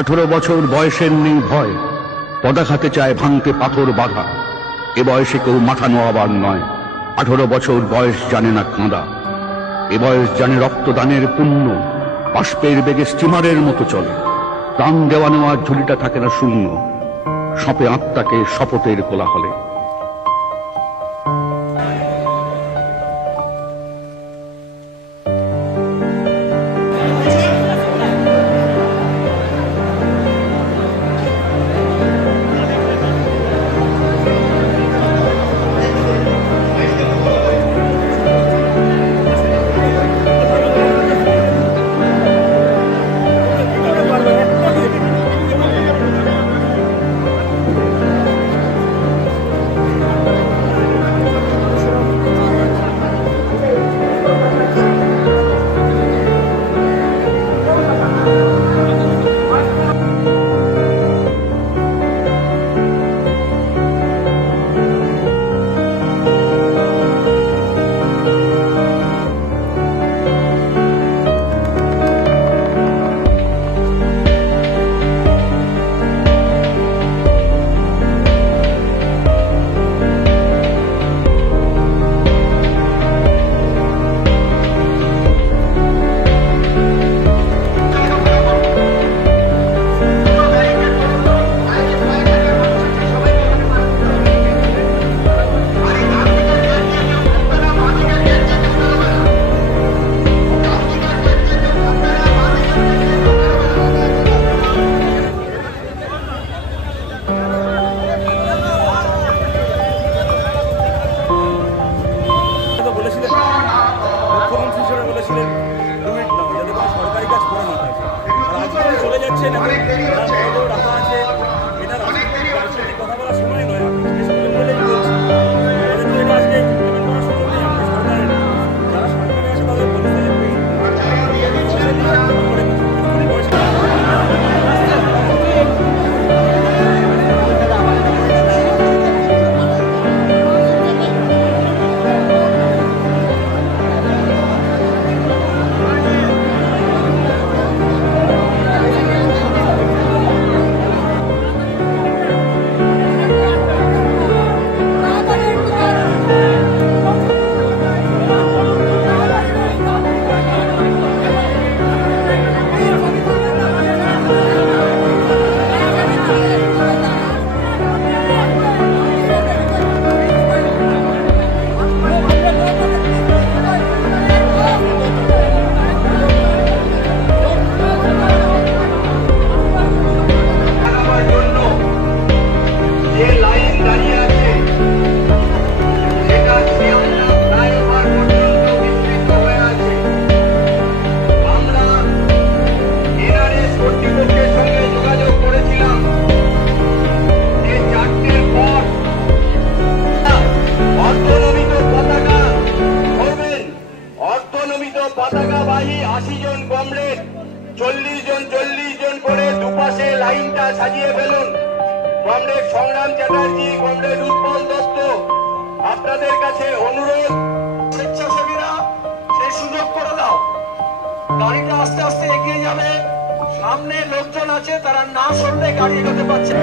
18 বছর বয়সের নেই ভয়, পদাঘাতে চায় ভাঙতে পাথর বাধা। এ বয়সে কেউ মাথা নোয়াবার নয়, 18 বছর বয়স জানে না কাঁদা। এ বয়স জানে রক্তদানের পুণ্য, বাষ্পের বেগে স্টিমারের মতো চলে। প্রাণ দেওয়া নেওয়ার ঝুলিটা থাকে না শূন্য, সঁপে আত্মাকে শপথের কোলাহলে। পতাকাবাহী 80 জন কমরেড 40 জন করে দুপাশে লাইনটা সাজিয়ে ফেলুন। কমরেড সংগ্রাম চ্যাটার্জি, কমরেড উৎপল দত্ত, আপনাদের কাছে অনুরোধ, স্বেচ্ছাসেবীরা সেই সুযোগ করে দাও। গাড়িটা আস্তে আস্তে এগিয়ে যাবে, সামনে লোকজন আছে, তারা না সরলে গাড়ি এগোতে পারছে।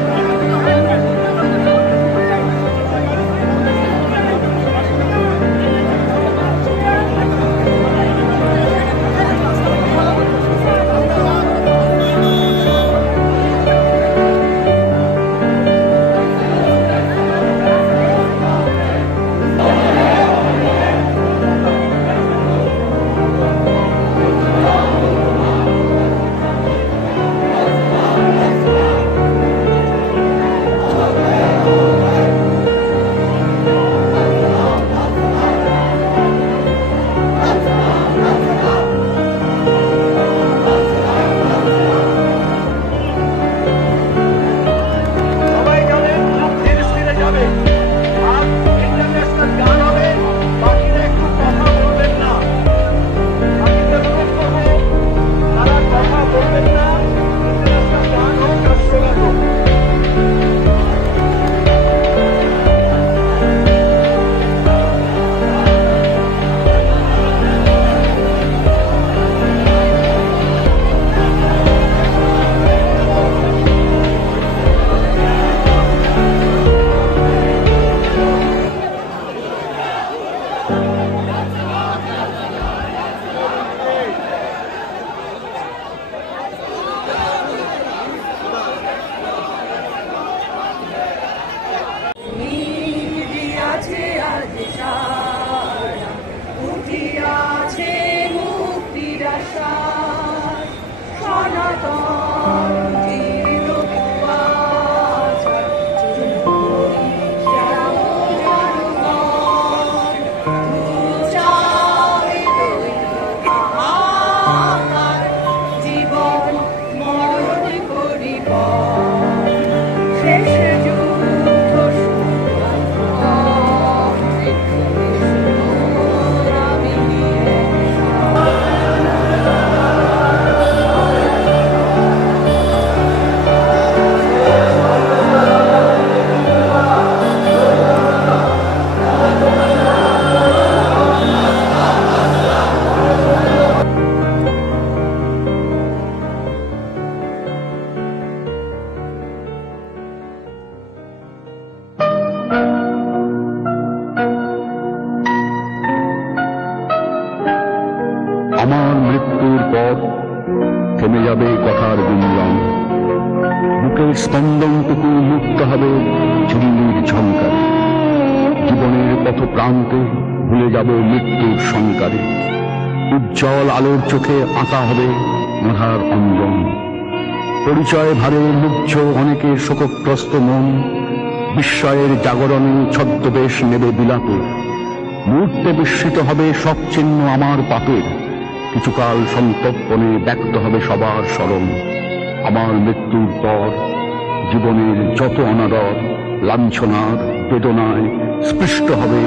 বুকের স্পন্দনটুকু মুক্ত হবে ঝিল্লির ঝংকারে। জীবনের পথ প্রান্তে ভুলে যাব মৃত্যুর শঙ্কারে। উজ্জ্বল আলোর চোখে আঁকা হবে মধার অঞ্জন। পরিচয় ভারে মুগ্ধ অনেকের শোকগ্রস্ত মন, বিস্ময়ের জাগরণে ছদ্মবেশ নেবে বিলাপে। মুহূর্তে বিস্মিত হবে সব চিহ্ন আমার পাপের, কিছুকাল সন্তর্পণে ব্যক্ত হবে সবার স্মরণ। আমার মৃত্যুর পর জীবনের যত অনাদর লাঞ্ছনার বেদনায় স্পৃষ্ট হবে